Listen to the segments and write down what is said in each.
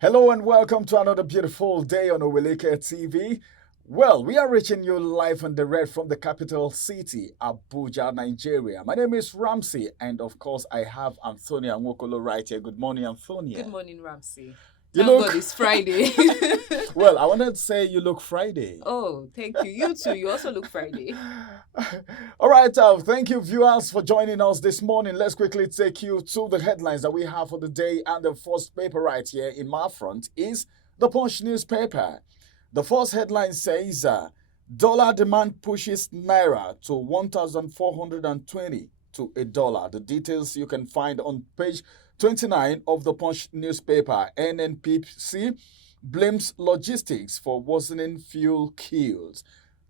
Hello and welcome to another beautiful day on Oweleketv. Well, we are reaching you live and direct from the capital city, Abuja, Nigeria. My name is Ramsey, and of course, I have Antonia Nwokolo right here. Good morning, Good Antonia. morning, Ramsey. You Thank look, God it's Friday. well, I wanted to say you look Friday. Oh, thank you. You too. You also look Friday. All right, thank you, viewers, for joining us this morning. Let's quickly take you to the headlines that we have for the day. And the first paper right here in my front is the Punch newspaper. The first headline says, dollar demand pushes Naira to 1,420 to a dollar. The details you can find on page 29 of the Punch newspaper. NNPC blames logistics for worsening fuel queues.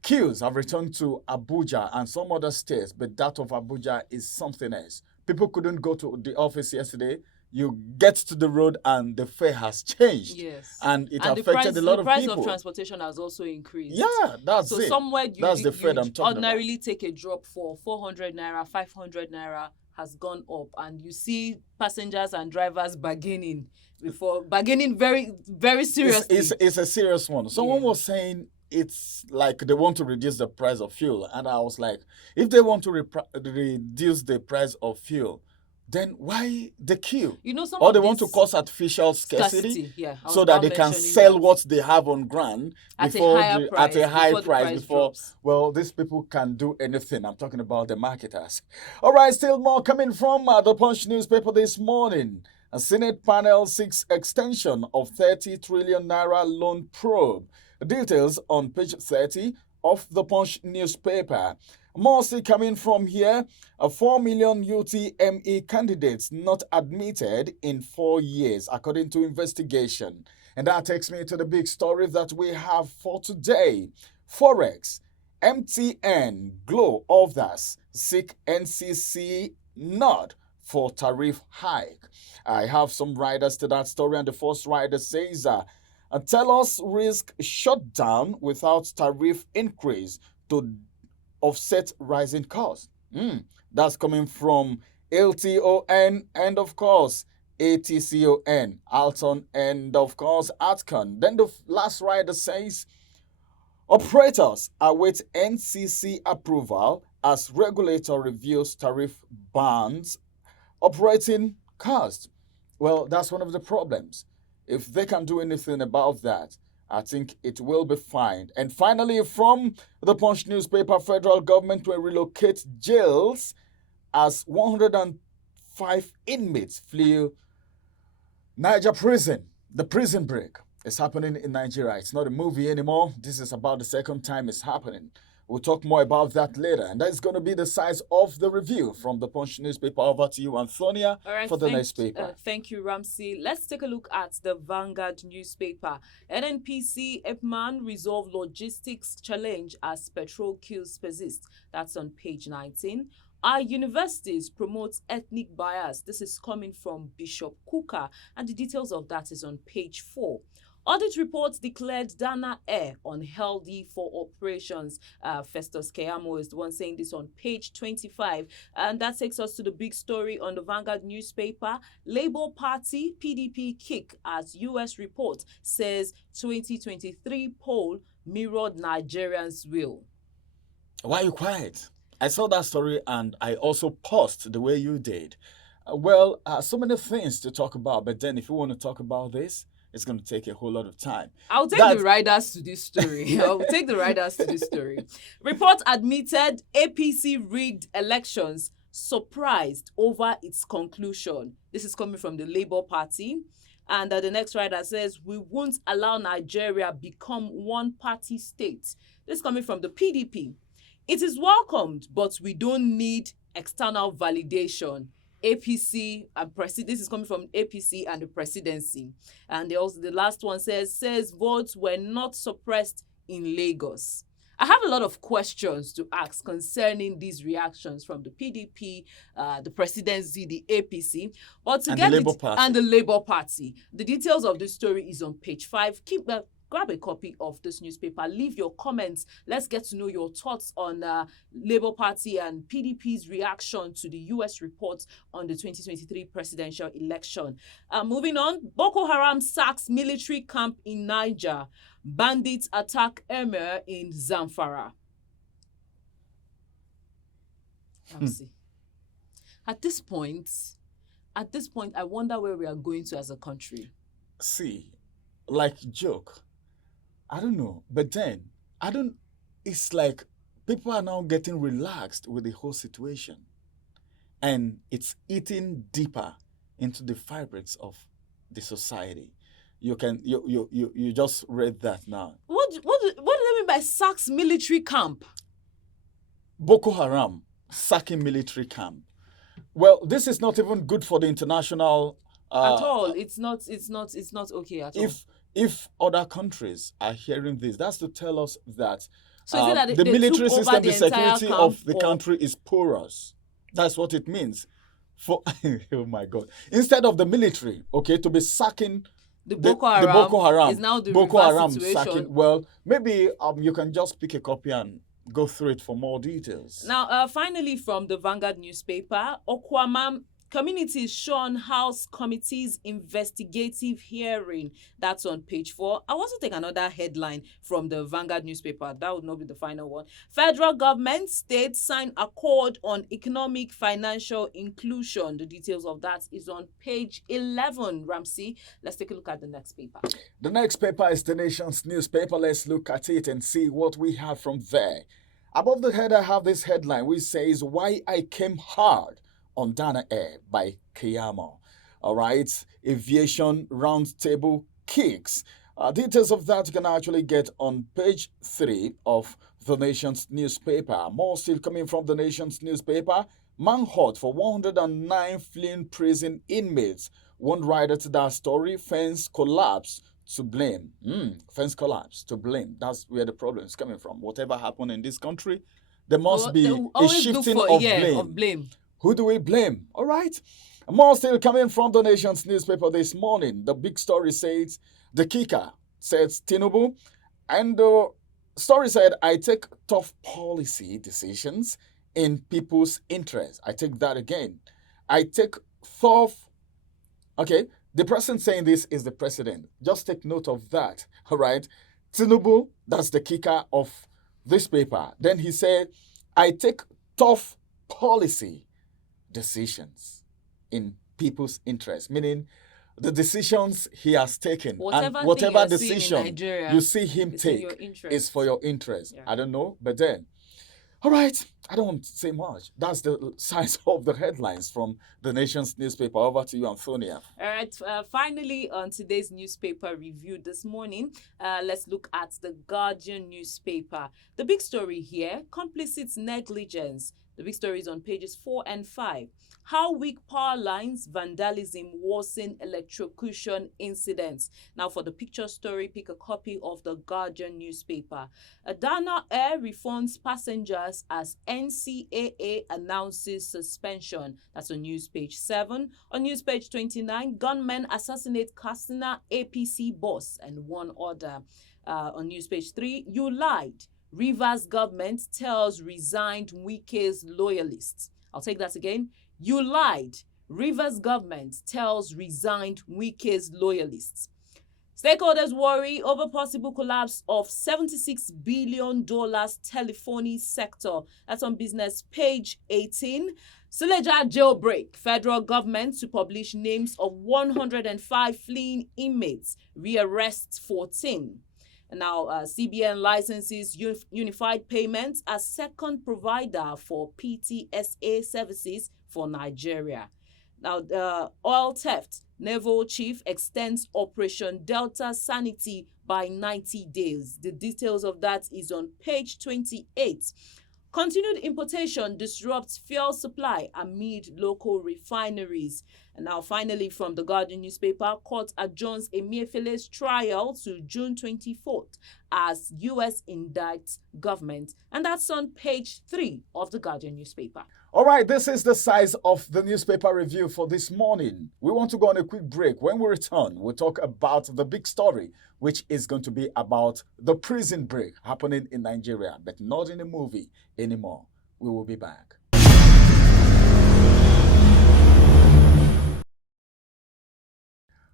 Queues have returned to Abuja and some other states, but that of Abuja is something else. People couldn't go to the office yesterday. You get to the road and the fare has changed. Yes. And it And affected a lot of people. The price of transportation has also increased. Yeah, that's so it. Somewhere that's the fare I'm talking ordinarily take a drop for 400 naira, 500 naira has gone up, and you see passengers and drivers bargaining very, very seriously. It's a serious one. Someone was saying it's like they want to reduce the price of fuel, and I was like, if they want to reduce the price of fuel, then why the queue? Or they want to cause artificial scarcity so that they can sell what they have on ground at a high price before well, these people can do anything. I'm talking about the marketers. All right, still more coming from the Punch newspaper this morning. A Senate panel seeks extension of 30 trillion naira loan probe. Details on page 30 of the Punch newspaper. More still coming from here. 4 million UTME candidates not admitted in 4 years, according to investigation. And that takes me to the big story that we have for today. Forex, MTN, Glo, others seek NCC nod for tariff hike. I have some riders to that story, and the first rider says, tell us risk shutdown without tariff increase to offset rising costs. That's coming from LTON and, of course, ATCON, Alton, and, of course, Atcon. Then the last rider says, operators await NCC approval as regulator reviews tariff bands operating costs. Well, that's one of the problems. If they can do anything about that, I think it will be fine. And finally, from the Punch newspaper, federal government will relocate jails as 105 inmates flee Niger prison. The prison break is happening in Nigeria. It's not a movie anymore. This is about the second time it's happening. We'll talk more about that later. And that's going to be the size of the review from the Punch newspaper. Over to you, Antonia, for the next paper. Thank you, Ramsey. Let's take a look at the Vanguard newspaper. NNPC Epman resolve logistics challenge as petrol queues persist. That's on page 19. Our universities promote ethnic bias. This is coming from Bishop Kuka, and the details of that is on page 4. Audit reports declared Dana Air unhealthy for operations. Festus Keyamo is the one saying this on page 25. And that takes us to the big story on the Vanguard newspaper. Labour Party, PDP kick as US report says 2023 poll mirrored Nigerians' will. Why are you quiet? I saw that story and I also paused the way you did. So many things to talk about, but then if you want to talk about this, it's going to take a whole lot of time. I'll take the riders to this story. I'll take the riders to this story. Report admitted APC rigged elections, surprised over its conclusion. This is coming from the Labour Party. And the next rider says, we won't allow Nigeria become one-party state. This is coming from the PDP. It is welcomed, but we don't need external validation. APC and this is coming from APC and the presidency. And the last one says votes were not suppressed in Lagos. I have a lot of questions to ask concerning these reactions from the PDP, the presidency, the APC, but and the Labour Party. The details of this story is on page 5. grab a copy of this newspaper. Leave your comments. Let's get to know your thoughts on Labour Party and PDP's reaction to the US report on the 2023 presidential election. Moving on, Boko Haram sacks military camp in Niger. Bandits attack emir in Zamfara. At this point, I wonder where we are going to as a country. See, like joke, I don't know, but then it's like people are now getting relaxed with the whole situation, and it's eating deeper into the fabrics of the society. You just read that now. What do they mean by sacks military camp? Boko Haram sacking military camp. Well, this is not even good for the international. At all, it's not okay at all. If other countries are hearing this, that's to tell us that, so is it that the they military took over system, the the security entire of camp, the or- country is porous. That's what it means. For oh my God! Instead of the military, okay, to be sacking the Boko Haram is now the Boko reverse Haram situation. sacking. Well, maybe you can just pick a copy and go through it for more details. Now, finally, from the Vanguard newspaper, Okwamam communities shown House Committee's investigative hearing. That's on page 4. I'll also take another headline from the Vanguard newspaper. That would not be the final one. Federal government, states sign accord on economic financial inclusion. The details of that is on page 11, Ramsey. Let's take a look at the next paper. The next paper is the Nation's newspaper. Let's look at it and see what we have from there. Above the head, I have this headline which says, "Why I Came Hard on Dana Air" by Keyamo. All right, aviation roundtable kicks. Details of that you can actually get on page 3 of the Nation's newspaper. More still coming from the Nation's newspaper. Manhunt for 109 fleeing prison inmates. One writer to that story, fence collapse to blame. Fence collapse to blame. That's where the problem is coming from. Whatever happened in this country, there must be a shifting of blame. Who do we blame? All right. More still coming from the Nation's newspaper this morning. The big story says, the kicker says Tinubu. And the story said, "I take tough policy decisions in people's interest." I take that again. I take tough. Okay. The person saying this is the president. Just take note of that. All right. Tinubu, that's the kicker of this paper. Then he said, "I take tough policy decisions in people's interest," meaning the decisions he has taken, whatever decision you see him take is for your interest. Yeah. I don't know, but then, all right, I don't say much. That's the size of the headlines from the Nation's newspaper. Over to you, Antonia. All right, finally on today's newspaper review this morning, let's look at the Guardian newspaper. The big story here, complicit negligence. The big story is on pages 4 and 5. How weak power lines, vandalism, worsen electrocution incidents. Now for the picture story, pick a copy of the Guardian newspaper. Dana Air refunds passengers as NCAA announces suspension. That's on news page 7. On news page 29, gunmen assassinate Katsina APC boss and one other. On news page 3, you lied. Rivers government tells resigned Wike's loyalists. I'll take that again. You lied. Rivers government tells resigned Wike's loyalists. Stakeholders worry over possible collapse of $76 billion telephony sector. That's on business page 18. Suleja Jailbreak. Federal government to publish names of 105 fleeing inmates. Rearrests 14. Now, CBN licenses unified payments as second provider for PTSA services for Nigeria. Now, the oil theft, Naval Chief extends Operation Delta Sanity by 90 days. The details of that is on page 28. Continued importation disrupts fuel supply amid local refineries. And now finally from the Guardian newspaper, court adjourns Emefiele's trial to June 24th as U.S. indicts government. And that's on page 3 of the Guardian newspaper. All right, this is the size of the newspaper review for this morning. We want to go on a quick break. When we return, we'll talk about the big story, which is going to be about the prison break happening in Nigeria, but not in a movie anymore. We will be back.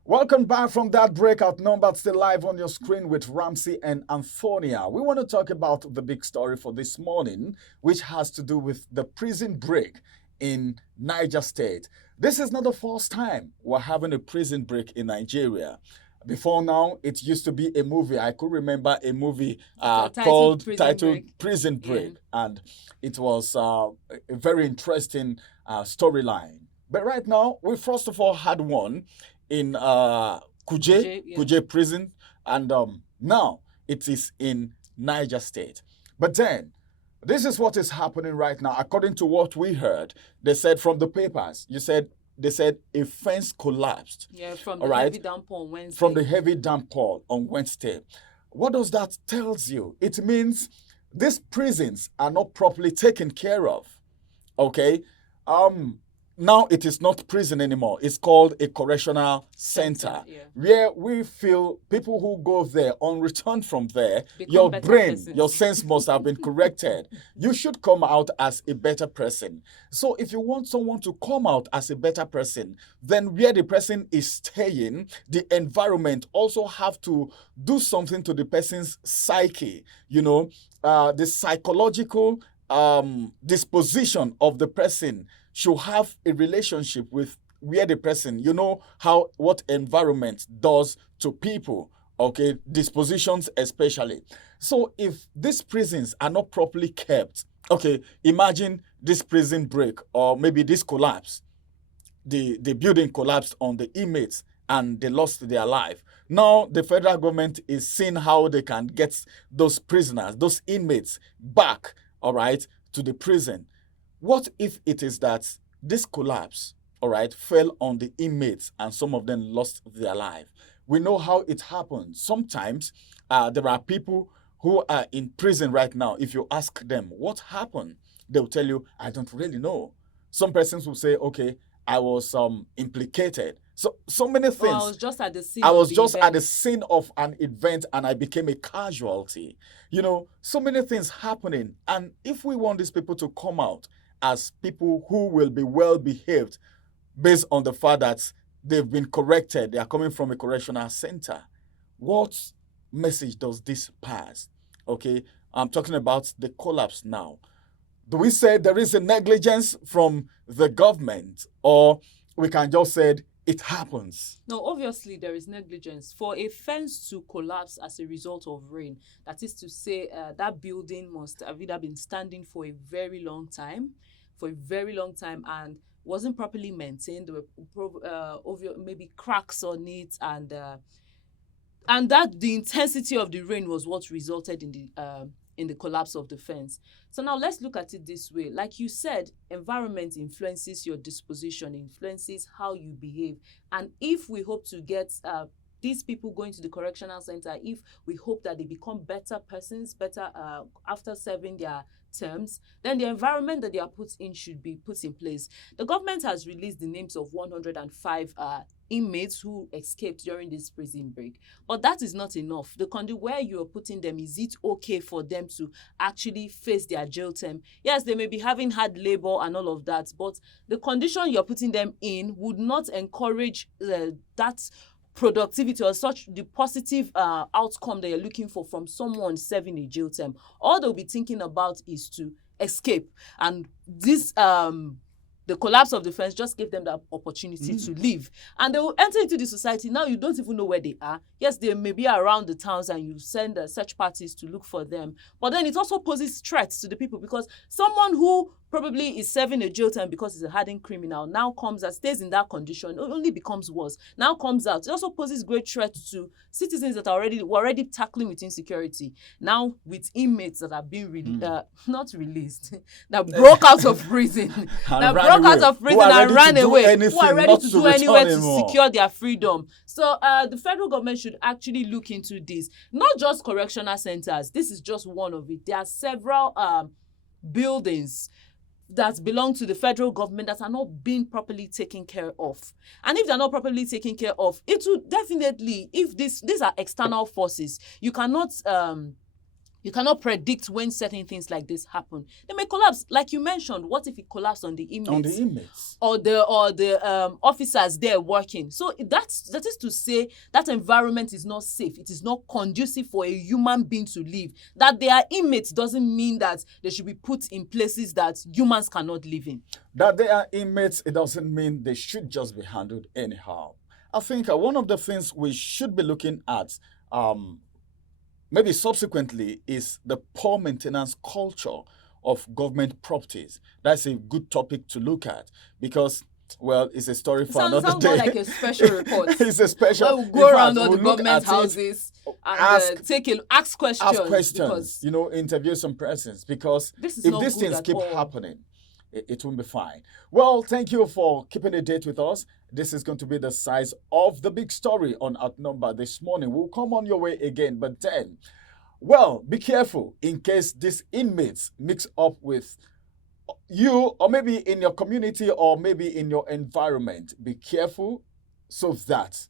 Welcome back from that break. Outnumbered still live on your screen with Ramsey and Antonia. We want to talk about the big story for this morning, which has to do with the prison break in Niger State. This is not the first time we're having a prison break in Nigeria. Before now, it used to be a movie. I could remember a movie titled Prison Break, and it was a very interesting storyline. But right now, we first of all had one in Kuje prison, and now it is in Niger State. But then, this is what is happening right now. According to what we heard, they said from the papers, they said a fence collapsed. Yeah, from the heavy downpour on Wednesday. From the heavy downpour on Wednesday. What does that tell you? It means these prisons are not properly taken care of. Okay? Now it is not prison anymore. It's called a correctional center, where we feel people who go there on return from there, your brain, your sense must have been corrected. You should come out as a better person. So if you want someone to come out as a better person, then where the person is staying, the environment also have to do something to the person's psyche. You know, the psychological disposition of the person should have a relationship with where the person, you know, what environment does to people, okay, dispositions especially. So if these prisons are not properly kept, okay, imagine this prison break or maybe this collapse. The building collapsed on the inmates and they lost their life. Now the federal government is seeing how they can get those prisoners, those inmates back, all right, to the prison. What if it is that this collapse, all right, fell on the inmates and some of them lost their life? We know how it happens. Sometimes there are people who are in prison right now. If you ask them what happened, they'll tell you, I don't really know. Some persons will say, okay, I was implicated. So many things. I was just at the scene. At the scene of an event and I became a casualty. You know, so many things happening. And if we want these people to come out as people who will be well behaved based on the fact that they've been corrected, they are coming from a correctional center, what message does this pass? Okay, I'm talking about the collapse now. Do we say there is a negligence from the government, or we can just say it happens? No, obviously there is negligence. For a fence to collapse as a result of rain, that is to say that building must have either been standing for a very long time, and wasn't properly maintained. There were maybe cracks on it, and that the intensity of the rain was what resulted in the collapse of the fence. So now let's look at it this way. Like you said, environment influences your disposition, influences how you behave. And if we hope to get these people going to the correctional center, if we hope that they become better persons, after serving their terms, then the environment that they are put in should be put in place. The government has released the names of 105 inmates who escaped during this prison break. But that is not enough. The country where you are putting them, is it okay for them to actually face their jail term? Yes, they may be having hard labor and all of that, but the condition you're putting them in would not encourage that productivity or such the positive outcome that you're looking for from someone serving a jail term. All they'll be thinking about is to escape. And this the collapse of the fence just gave them the opportunity to leave. And they will enter into the society. Now you don't even know where they are. Yes, they may be around the towns and you send search parties to look for them. But then it also poses threats to the people, because someone who probably is serving a jail term because he's a hardened criminal now comes and stays in that condition, it only becomes worse. Now comes out. It also poses great threats to citizens that are already tackling with insecurity. Now with inmates that are being not released, that broke out of prison, and ran away, who are ready to do anywhere to secure their freedom. So the federal government should actually look into this. Not just correctional centers. This is just one of it. There are several buildings, that belong to the federal government that are not being properly taken care of. And if they're not properly taken care of, it will definitely, if these are external forces, you cannot predict when certain things like this happen. They may collapse. Like you mentioned, what if it collapsed on the inmates? On the inmates. Or the officers there working. So that is to say that environment is not safe. It is not conducive for a human being to live. That they are inmates doesn't mean that they should be put in places that humans cannot live in. That they are inmates, it doesn't mean they should just be handled anyhow. I think one of the things we should be looking at maybe subsequently is the poor maintenance culture of government properties. That's a good topic to look at because, well, it's a story for another sounds day. More like a special report. It's a special. We'll go around all we'll the government houses and ask questions. Ask questions. Interview some persons because if these things keep happening, it won't be fine. Well, thank you for keeping a date with us. This is going to be the size of the big story on Outnumbered this morning. We'll come on your way again, but then, well, be careful in case these inmates mix up with you or maybe in your community or maybe in your environment. Be careful so that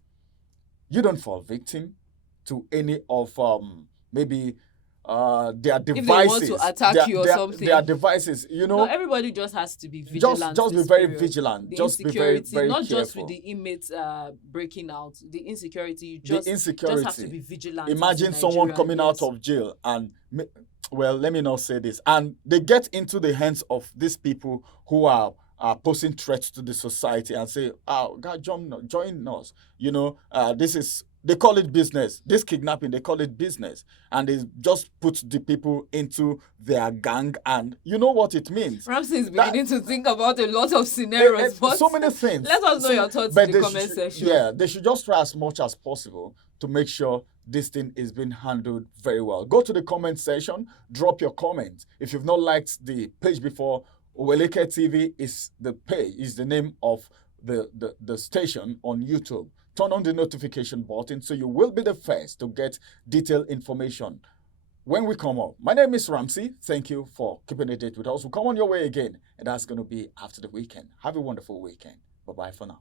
you don't fall victim to any of maybe their devices. If they want to attack you or something. Their devices, No, everybody just has to be vigilant. Just be very vigilant. Just be very, very not careful. Just with the inmates breaking out. The insecurity, you just have to be vigilant. Imagine someone coming out of jail and, well, let me not say this, and they get into the hands of these people who are posing threats to the society and say, God, join us. This is, they call it business. This kidnapping, they call it business. And they just put the people into their gang. And you know what it means. Ramsey is beginning to think about a lot of scenarios. But so many things. Let us know your thoughts in the comment section. Yeah, they should just try as much as possible to make sure this thing is being handled very well. Go to the comment section, drop your comments. If you've not liked the page before, Oweleketv is the page, is the name of the station on YouTube. Turn on the notification button so you will be the first to get detailed information when we come up. My name is Ramsey. Thank you for keeping a date with us. We'll come on your way again, and that's going to be after the weekend. Have a wonderful weekend. Bye-bye for now.